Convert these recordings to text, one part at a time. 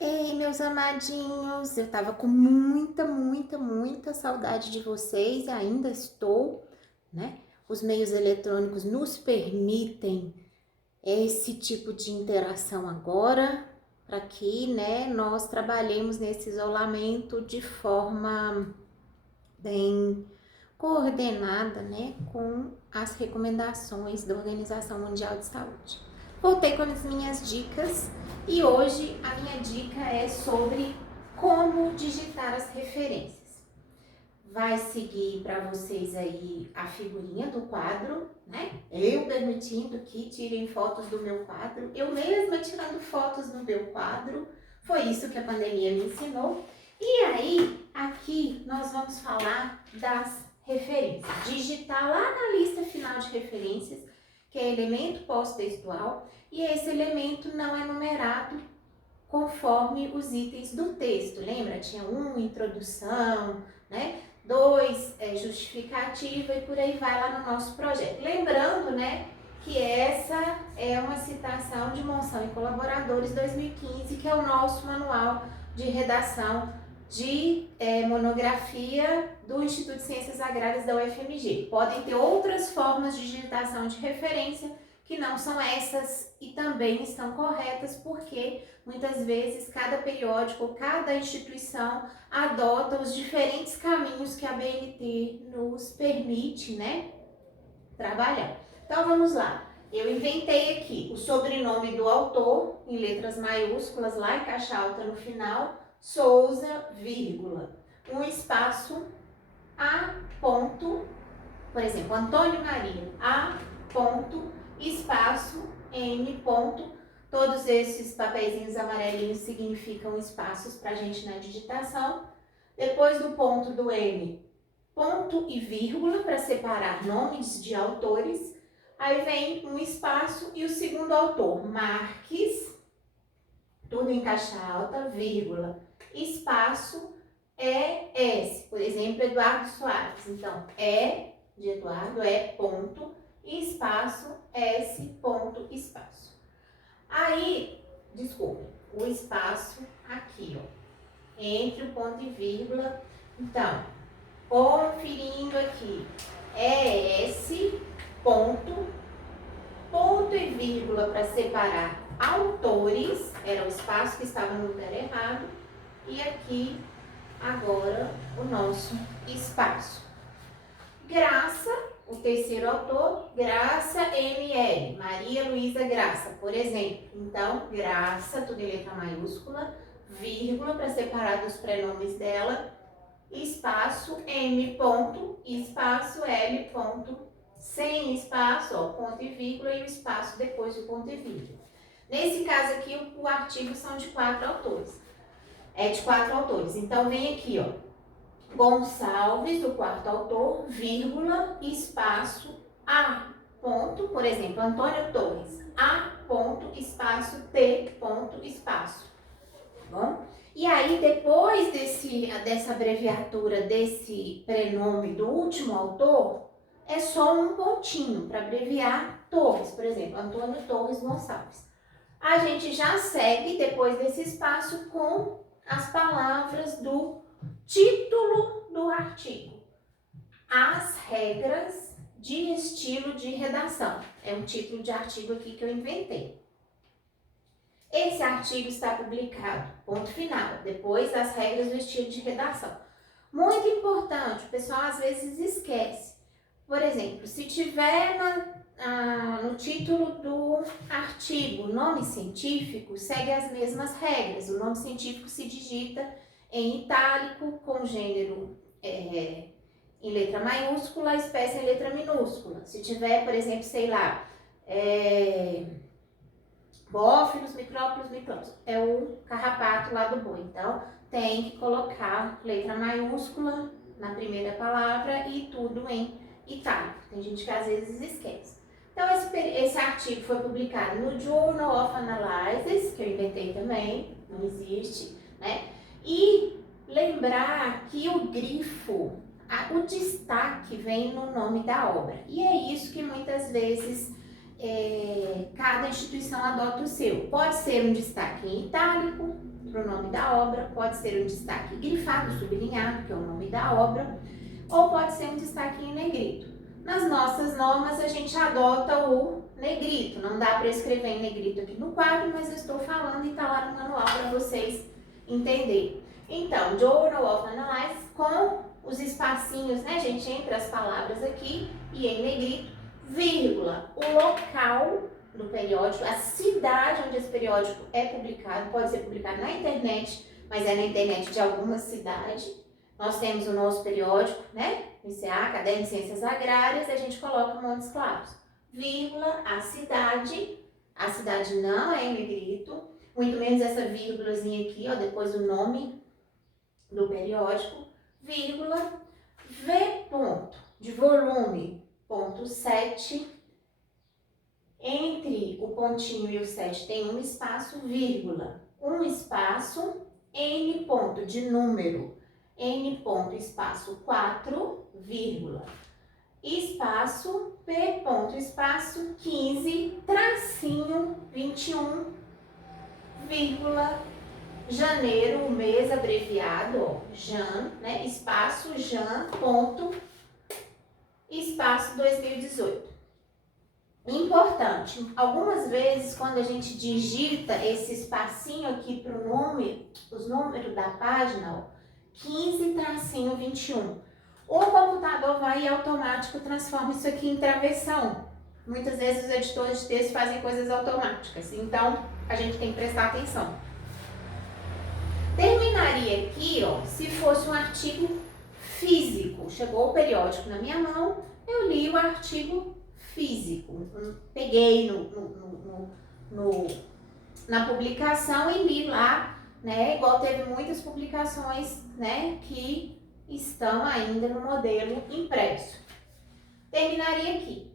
Ei, meus amadinhos, eu tava com muita saudade de vocês e ainda estou, né? Os meios eletrônicos nos permitem esse tipo de interação agora, para que, né, nós trabalhemos nesse isolamento de forma bem coordenada, né, com as recomendações da Organização Mundial de Saúde. Voltei com as minhas dicas e hoje a minha dica é sobre como digitar as referências. Vai seguir para vocês aí a figurinha do quadro, né? Eu permitindo que tirem fotos do meu quadro, eu mesma tirando fotos do meu quadro. Foi isso que a pandemia me ensinou. E aí, aqui nós vamos falar das referências. Digitar lá na lista final de referências, que é elemento pós-textual, e esse elemento não é numerado conforme os itens do texto. Lembra? Tinha introdução, né? 2, justificativa e por aí vai lá no nosso projeto. Lembrando, né, que essa é uma citação de Monção e Colaboradores 2015, que é o nosso manual de redação de monografia do Instituto de Ciências Agrárias da UFMG. Podem ter outras formas de digitação de referência que não são essas e também estão corretas, porque muitas vezes cada periódico, cada instituição adota os diferentes caminhos que a BNT nos permite, né, trabalhar. Então vamos lá. Eu inventei aqui o sobrenome do autor em letras maiúsculas lá em caixa alta no final, Souza, vírgula, um espaço A ponto, por exemplo, Antônio Maria, A ponto, espaço M ponto. Todos esses papeizinhos amarelinhos significam espaços para a gente na digitação. Depois do ponto do M, ponto e vírgula para separar nomes de autores. Aí vem um espaço e o segundo autor, Marques, tudo em caixa alta, vírgula, espaço ES, por exemplo, Eduardo Soares. Então, E de Eduardo é ponto e espaço S ponto espaço. Aí, desculpe, o espaço aqui, ó, entre o ponto e vírgula. Então, conferindo aqui, ES ponto, ponto e vírgula para separar autores, era o espaço que estava no lugar errado, e aqui agora o nosso espaço. Graça, o terceiro autor, Graça ML, Maria Luísa Graça, por exemplo. Então, Graça, tudo em letra maiúscula, vírgula para separar dos prenomes dela, espaço M ponto, espaço L ponto, sem espaço, ó, ponto e vírgula e o espaço depois do ponto e vírgula. Nesse caso aqui, o artigo são de 4 autores. É de 4 autores. Então, vem aqui, ó, Gonçalves, o quarto autor, vírgula, espaço A, ponto, por exemplo, Antônio Torres, A, ponto, espaço, T, ponto, espaço. Bom? E aí, depois dessa abreviatura, desse prenome do último autor, é só um pontinho para abreviar Torres, por exemplo, Antônio Torres Gonçalves. A gente já segue, depois desse espaço, com as palavras do título do artigo. As regras de estilo de redação. É um título de artigo aqui que eu inventei. Esse artigo está publicado, ponto final, depois das regras do estilo de redação. Muito importante, o pessoal às vezes esquece. Por exemplo, se tiver no título do artigo nome científico, segue as mesmas regras. O nome científico se digita em itálico, com gênero em letra maiúscula, espécie em letra minúscula. Se tiver, por exemplo, sei lá, bófilos, micrófilos, é o carrapato lá do boi. Então, tem que colocar letra maiúscula na primeira palavra e tudo em itálico. Tem gente que às vezes esquece. Então, esse artigo foi publicado no Journal of Analysis, que eu inventei também, não existe, né? E lembrar que o grifo, o destaque vem no nome da obra. E é isso que muitas vezes cada instituição adota o seu. Pode ser um destaque em itálico, para o nome da obra, pode ser um destaque grifado, sublinhado, que é o nome da obra, ou pode ser um destaque em negrito. Nas nossas normas, a gente adota o negrito. Não dá para escrever em negrito aqui no quadro, mas eu estou falando e está lá no manual para vocês entenderem. Então, Journal of Analysis com os espacinhos, né, gente, entre as palavras aqui e em negrito, vírgula, o local do periódico, a cidade onde esse periódico é publicado, pode ser publicado na internet, mas é na internet de alguma cidade. Nós temos o nosso periódico, né, ICA, Caderno de Ciências Agrárias, e a gente coloca Montes Claros, vírgula, a cidade não é em negrito, muito menos essa vírgulazinha aqui, ó, depois do nome do periódico, vírgula, V ponto, de volume, ponto 7, entre o pontinho e o 7 tem um espaço, vírgula, um espaço, N ponto de número, N ponto, espaço 4, vírgula, espaço, P ponto, espaço 15, tracinho 21, vírgula, janeiro, o mês abreviado, ó, Jan, né, espaço, Jan, ponto, espaço 2018. Importante, algumas vezes quando a gente digita esse espacinho aqui para o número, os números da página, ó, 15-21, o computador vai e automático transforma isso aqui em travessão. Muitas vezes os editores de texto fazem coisas automáticas, então a gente tem que prestar atenção. Terminaria aqui, ó, se fosse um artigo físico. Chegou o periódico na minha mão, eu li o artigo físico. Peguei na publicação e li lá, né? Igual teve muitas publicações, né, que estão ainda no modelo impresso. Terminaria aqui.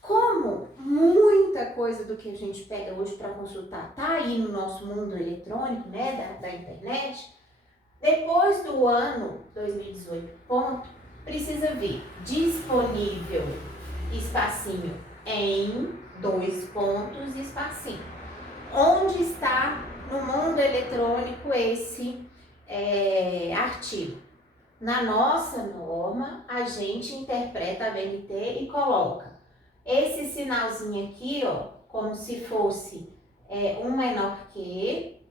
Como muita coisa do que a gente pega hoje para consultar tá aí no nosso mundo eletrônico, né, da internet, depois do ano 2018, ponto, precisa vir disponível, espacinho, em, 2 pontos, espacinho. Onde está no mundo eletrônico esse artigo? Na nossa norma, a gente interpreta a BNT e coloca esse sinalzinho aqui, ó, como se fosse um menor que,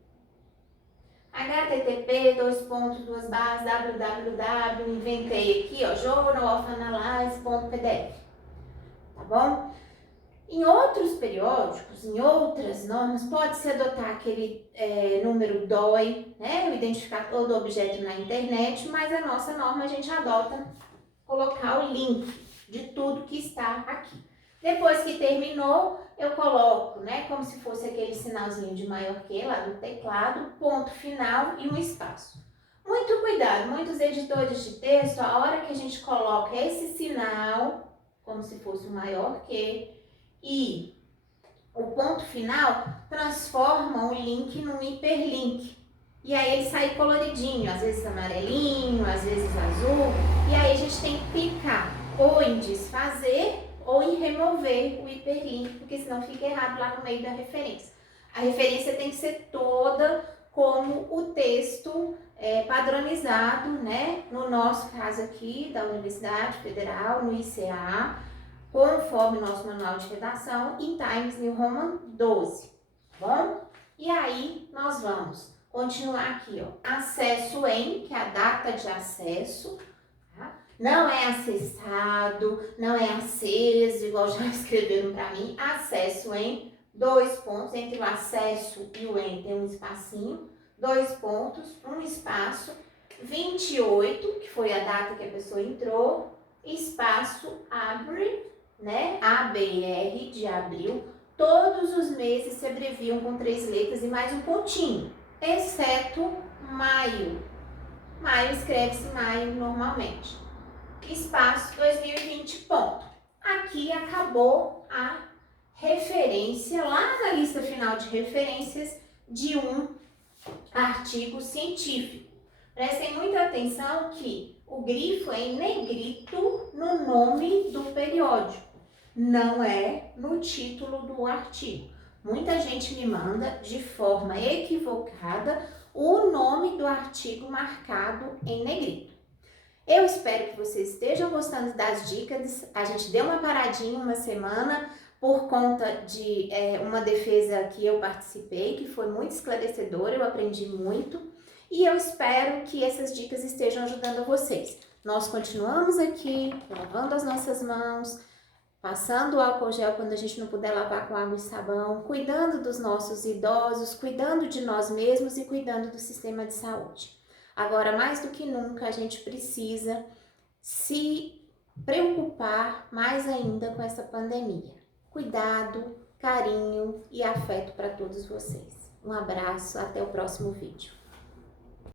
http, www, inventei aqui, ó, journalofanalysis.pdf, tá bom? Em outros periódicos, em outras normas, pode-se adotar aquele número DOI, né, o identificador do objeto na internet, mas a nossa norma a gente adota colocar o link de tudo que está aqui. Depois que terminou, eu coloco, né, como se fosse aquele sinalzinho de maior que lá do teclado, ponto final e um espaço. Muito cuidado, muitos editores de texto, a hora que a gente coloca esse sinal, como se fosse o maior que, e o ponto final, transformam o link num hiperlink. E aí ele sai coloridinho, às vezes amarelinho, às vezes azul, e aí a gente tem que clicar ou em desfazer ou em remover o hiperlink, porque senão fica errado lá no meio da referência. A referência tem que ser toda como o texto padronizado, né? No nosso caso aqui, da Universidade Federal, no ICA, conforme o nosso manual de redação, em Times New Roman 12, tá bom? E aí, nós vamos continuar aqui, ó, acesso em, que é a data de acesso, tá? Não é acessado, não é aceso, igual já escreveram para mim, acesso em, 2 pontos, entre o acesso e o em tem um espacinho, 2 pontos, um espaço, 28, que foi a data que a pessoa entrou, espaço, abre, né, ABR de abril, todos os meses se abreviam com 3 letras e mais um pontinho, exceto maio. Maio escreve-se maio normalmente. Espaço 2020, ponto. Aqui acabou a referência, lá na lista final de referências, de um artigo científico. Prestem muita atenção que o grifo é em negrito no nome do periódico, não é no título do artigo. Muita gente me manda de forma equivocada o nome do artigo marcado em negrito. Eu espero que vocês estejam gostando das dicas. A gente deu uma paradinha uma semana por conta de uma defesa que eu participei, que foi muito esclarecedora, eu aprendi muito. E eu espero que essas dicas estejam ajudando vocês. Nós continuamos aqui, lavando as nossas mãos, passando o álcool gel quando a gente não puder lavar com água e sabão, cuidando dos nossos idosos, cuidando de nós mesmos e cuidando do sistema de saúde. Agora, mais do que nunca, a gente precisa se preocupar mais ainda com essa pandemia. Cuidado, carinho e afeto para todos vocês. Um abraço, até o próximo vídeo.